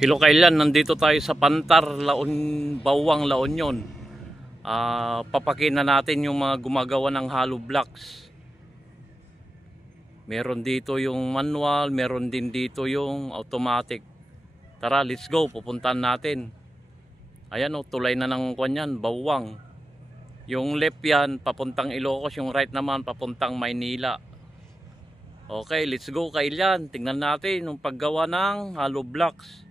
Hello kailan, nandito tayo sa Pantar, Bawang, La Union. Papakita natin yung mga gumagawa ng hollow blocks. Meron dito yung manual, meron din dito yung automatic. Tara, let's go, pupuntahan natin. Ayan o, tulay na ng kanyan, Bawang. Yung left yan, papuntang Ilocos, yung right naman, papuntang Maynila. Okay, let's go kailan. Tingnan natin yung paggawa ng hollow blocks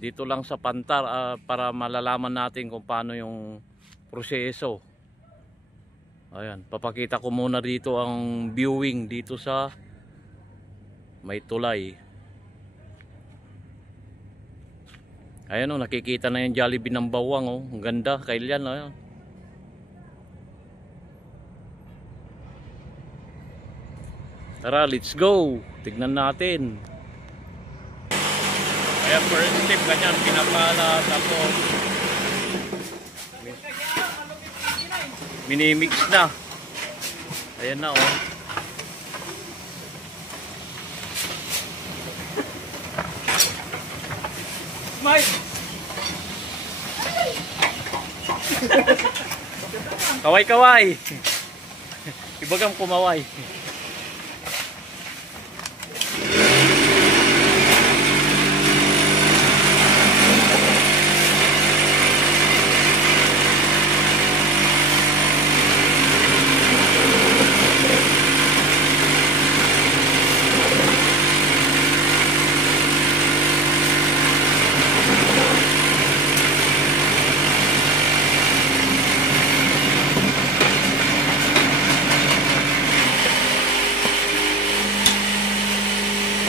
dito lang sa Pantar, para malalaman natin kung paano yung proseso. Ayan, papakita ko muna dito ang viewing dito sa may tulay. Ayan o, nakikita na yung Jollibee ng Bawang o. Ang ganda, kailan o. Tara, let's go. Tignan natin. Ayan, first step, ganyan, pinapala, tapos minimix na. Ayan na oh. Mike! Kaway-kaway! Ibagang kumaway.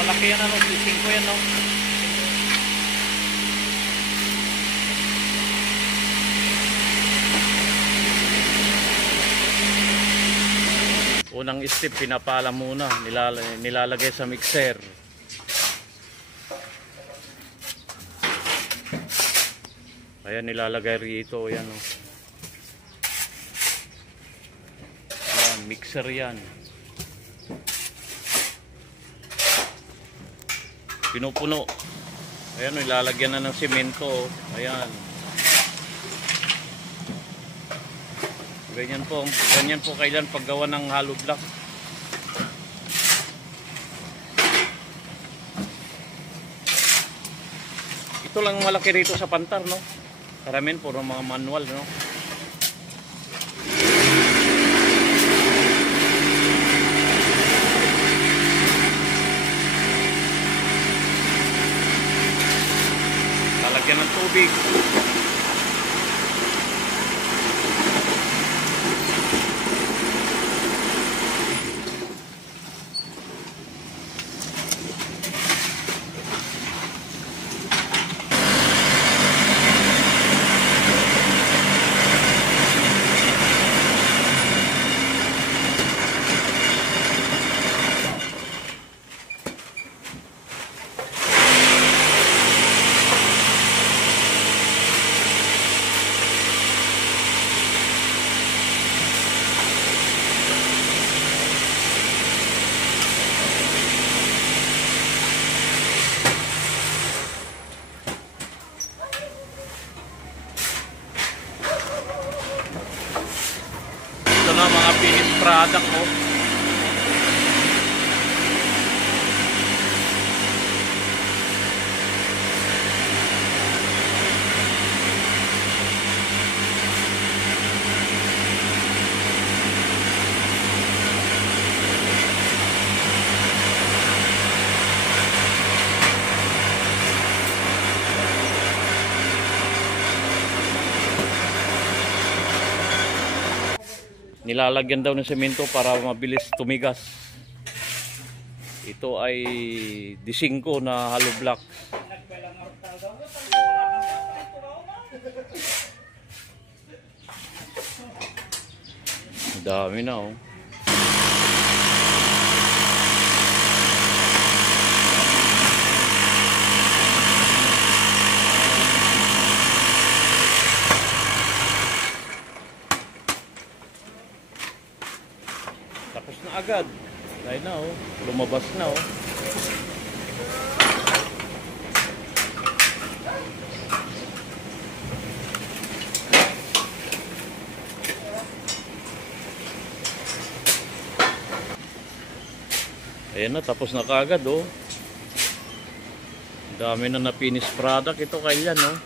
Malaki yan ano, 5 yan no. Unang step, pinapala muna, nilalagay sa mixer. Ayan, nilalagay rito, yan o. Ayan, mixer yan. Pinupuno. Ayan, ilalagyan na ng semento. Ayan. Ganyan po kailan paggawa ng hollow block. Ito lang malaki rito sa Pantar, no? Karamihan puro mga manual, no? Lalagyan ng tubig. Ito na mga finished product mo. Nilalagyan daw ng semento para mabilis tumigas. Ito ay D5 na hollow block. Dami na oh. Tapos na agad. Dahil na oh, lumabas na oh. Ayan na, tapos na kaagad oh. Dami na na-finish product ito kailan oh.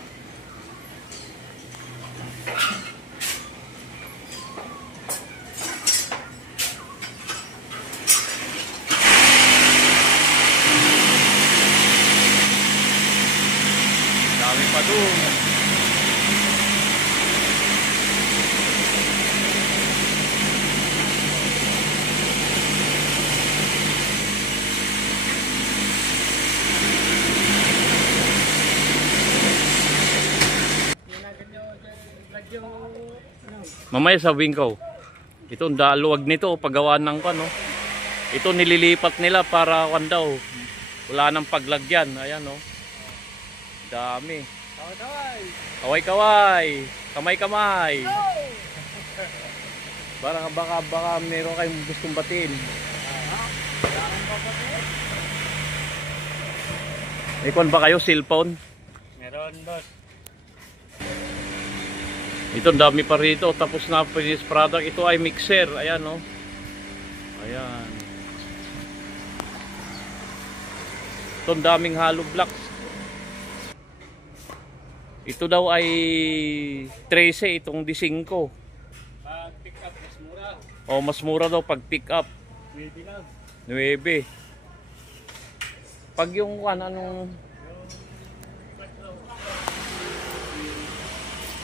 Dami pa doon. Mamaya sabihin ko, ito ang daluwag nito, paggawaan ng kan, no? Ito nililipat nila para kan daw. Wala nang paglagyan, ayan no. Dami. Kaway-kaway. Kamay-kamay. Baka meron kayong gustong batiin. Ikon ba kayo cellphone? Meron, boss. Ito dami pa rito, tapos na finished product. Ito ay mixer, ayan no. Ayan. Ito daming hollow blocks. Ito daw ay 13, itong D5. Pag pick up, mas mura. Oh, mas mura daw pag pick up. 9 lang. 9. Pag yung anong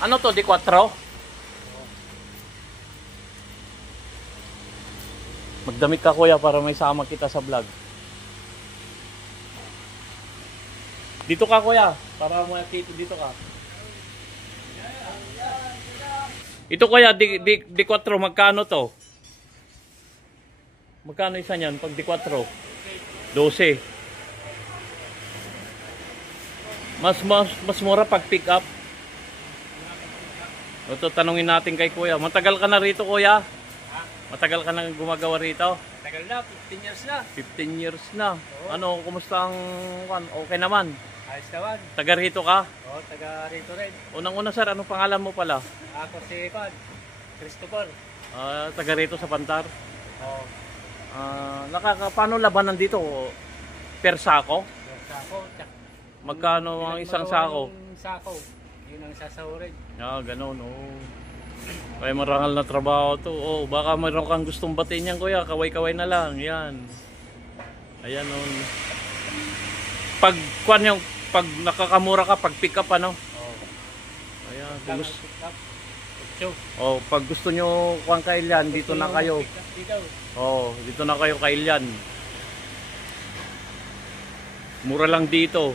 ano to, di 4? Magdamit ka kuya para may sama kita sa vlog. Dito ka kuya, para makita dito ka. Ito kuya, di 4, magkano to? Magkano isa niyan pag di 4? 12. Mas mura pag pick up. Ito tanungin natin kay kuya. Matagal ka na rito kuya? Matagal ka na gumagawa rito? Tagal na, 15 years na. 15 years na. Oo. Ano, kumusta ang okay naman? Ayos naman. Taga rito ka? Oo, taga rito rin. Unang-una sir, anong pangalan mo pala? Ako si Christopher. Taga rito sa Pantar. Oo. Paano labanan dito? Per sako? Sako. Magkano ang isang sako? Sako. Yun ang sasahurin. Ganun, oh. Kaya marangal na trabaho to. Oh, baka mayroon kang gustong batiin yan, kuya. Kaway-kaway na lang. Yan. Ayan, oh. Pag nakakamura ka, pag pick up, ano? Oo. Ayan. Pag gusto nyo kuhan kailan, dito na kayo. Oh, dito na kayo kailan. Mura lang dito.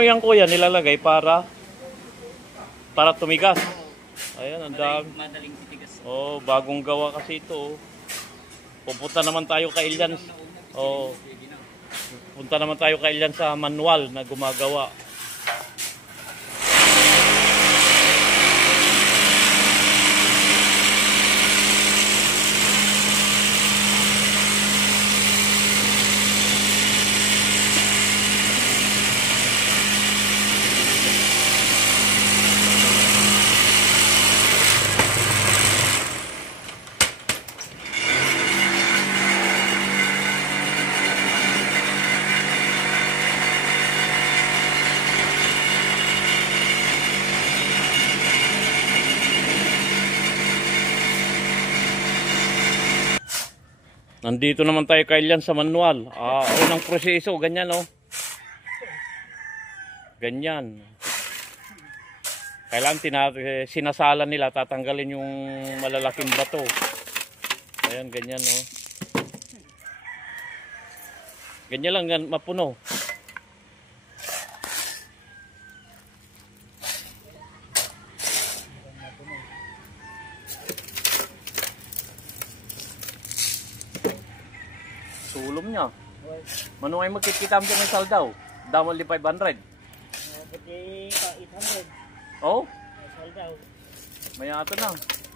So yan kuya nilalagay para tumigas. Ayan, ang dami. Madaling titigas. Oh, bagong gawa kasi ito. Pupunta naman tayo kay Ilyan. Oh. Punta naman tayo kay Ilyan sa manual na gumagawa. Nandito naman tayo kailan sa manual. Unang proseso, ganyan oh. Ganyan. Kailangan sinasala nila, tatanggalin yung malalaking bato. Ayan, ganyan oh. Ganyan lang, mapuno. Sulom niya. Mano ay magkikita mo sa may saldaw? Damon li 500. Pati ka 800. Oh, Sold out. may ato na.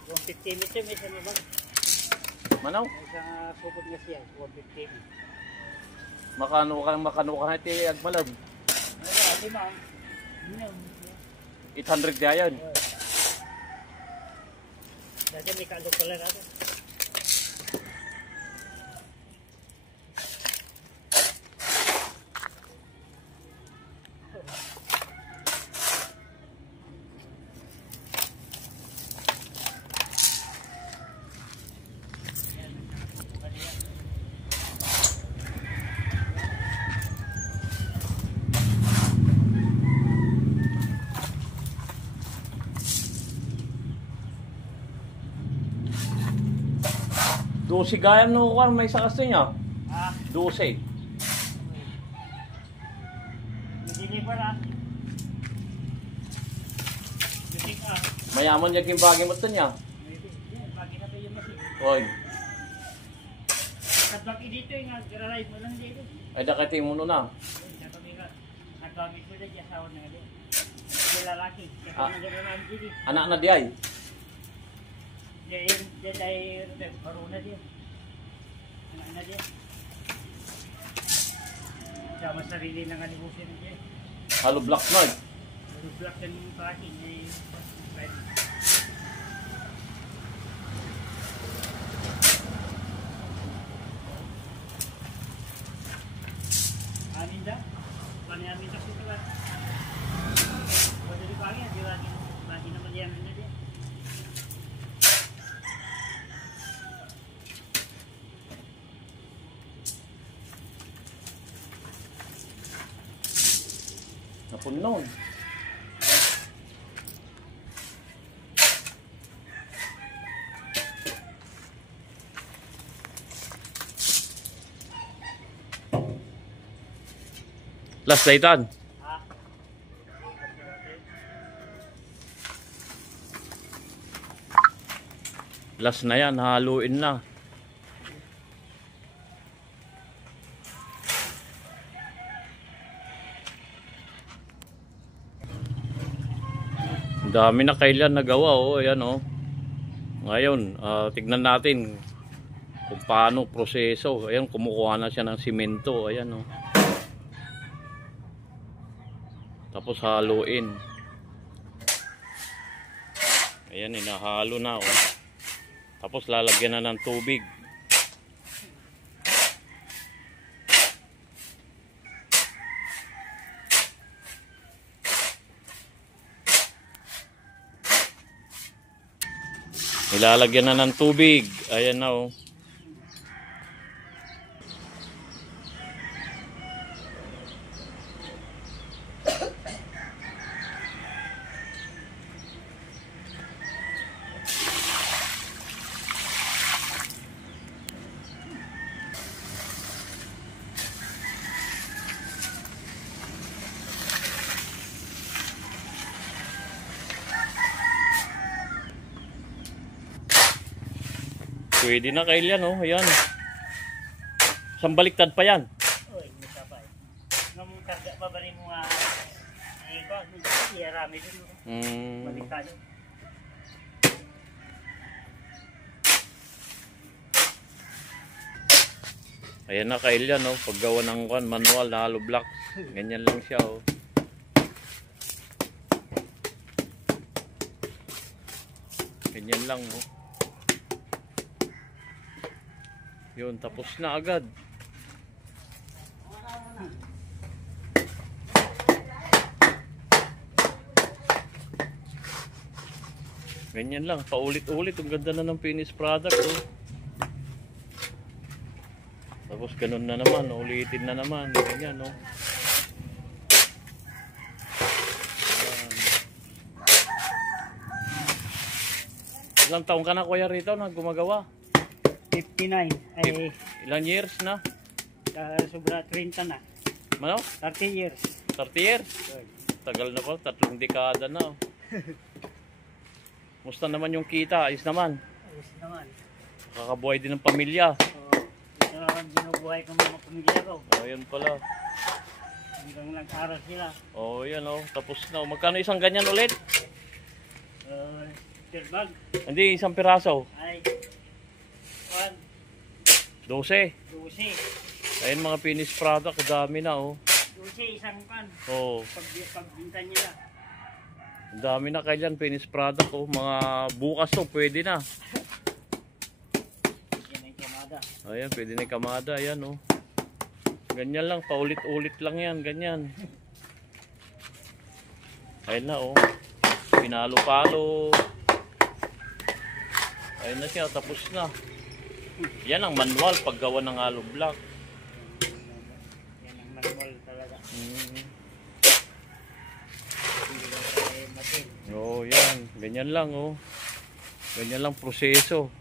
150 meter may sa naman. Manaw, May sa sukod na siya. 150. makano ka iti agmalam. Wala, lima. Yun. 800 di ayon. Dati may kalog pala natin. Dosi gayam no kan may sakas niya. Ah, 12. deliver ah. Bitik ah. Mayaman niya kimbagi mo to niya. Bagi na pa yung masin. Oy, Katlaki dito yung nag-ride mo lang dito. ay dakati mo na. Naggamit mo na dyan sa awan na dito. Yung lalaki. Kasi Ah. nag-ride dito. Anak na di ay. Diyan ay Baruna diyan. Anak na diyan. Sama sarili ng alibusin diyan. Halo black mud. Block yung parking ay pwede. Amin dah? Paano amin dah suka lah? Pwede di pagi, di lagi naman diyan na diyan. Napunon. Last daytan. Ah. Last na yan, haluin na. Ang dami na kailan nagawa, oh, ayan oh. Ngayon, tignan natin kung paano proseso. Ayan, kumukuha na siya ng simento, ayan oh. Tapos haluin. Ayan, inahalo na oh. Tapos lalagyan na ng tubig. Ilalagyan na ng tubig. Ayan na oh. Pwede na kailan oh, ayan. Sambaliktad pa yan. Uy, may sabay. Nung karga pa ba rin mo nga iyarami din mo. Baliktado. Ayan na kailan oh, paggawa ng manual na hollow block. Ganyan lang siya oh. Ganyan lang oh. Yun, tapos na agad. Ganyan lang, paulit-ulit. Ang ganda na ng finished product oh. Tapos ganun na naman, ulitin na naman. Ganyan oh. Ilang taong ka na kuya rito na gumagawa? 59 ay Ilang years na? sobra 30 na. Ano? 30 years. 30 years? Tagal na pa, 3 dekada na oh. Musta naman yung kita? Ayos naman. Ayos naman. Kakabuhay din ng pamilya. So, Ito lang binubuhay ko mga pamilya ko. Oh, yan pala. Hanggang nag-aral sila. Oh, yan oh. Tapos na. Oh. Magkano isang ganyan ulit? Per bag Hindi, isang piraso. ay 12. 12. Ayun mga finished product. Dami na oh. 12 isang pan. Oh. Pagbinta nila. Ang dami na kailan finished product oh. Mga bukas to, pwede na. Yan ang kamada. Ayan, pwede na yung kamada. Ayan oh. Ganyan lang, paulit-ulit lang yan. Ganyan. Ayun na oh. Pinalo-palo. Ayun na siya, tapos na. Yan ang manual paggawa ng hollow block. Yan ang manual talaga. Hindi lang tayo matin. Oh, yan. Ganyan lang oh. Ganyan lang proseso.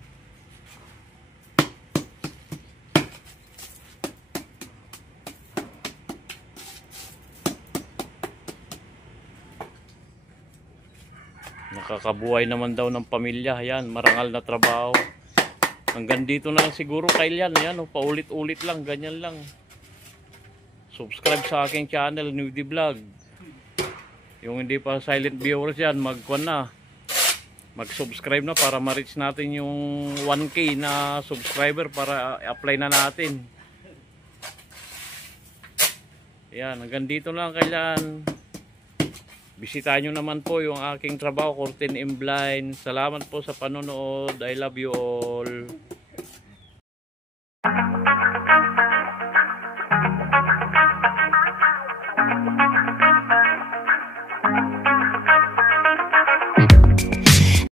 Nakakabuhay naman daw ng pamilya. Yan, marangal na trabaho. Hanggang dito na lang siguro kailan. Yan, oh, paulit-ulit lang. Ganyan lang. Subscribe sa aking channel, Newdy Vlog. Yung hindi pa silent viewers yan, mag-subscribe na para ma-reach natin yung 1K na subscriber para apply na natin. Yan, hanggang dito na lang kailan. Bisitahin nyo naman po yung aking trabaho, Curtain and Blind. Salamat po sa panonood. I love you all.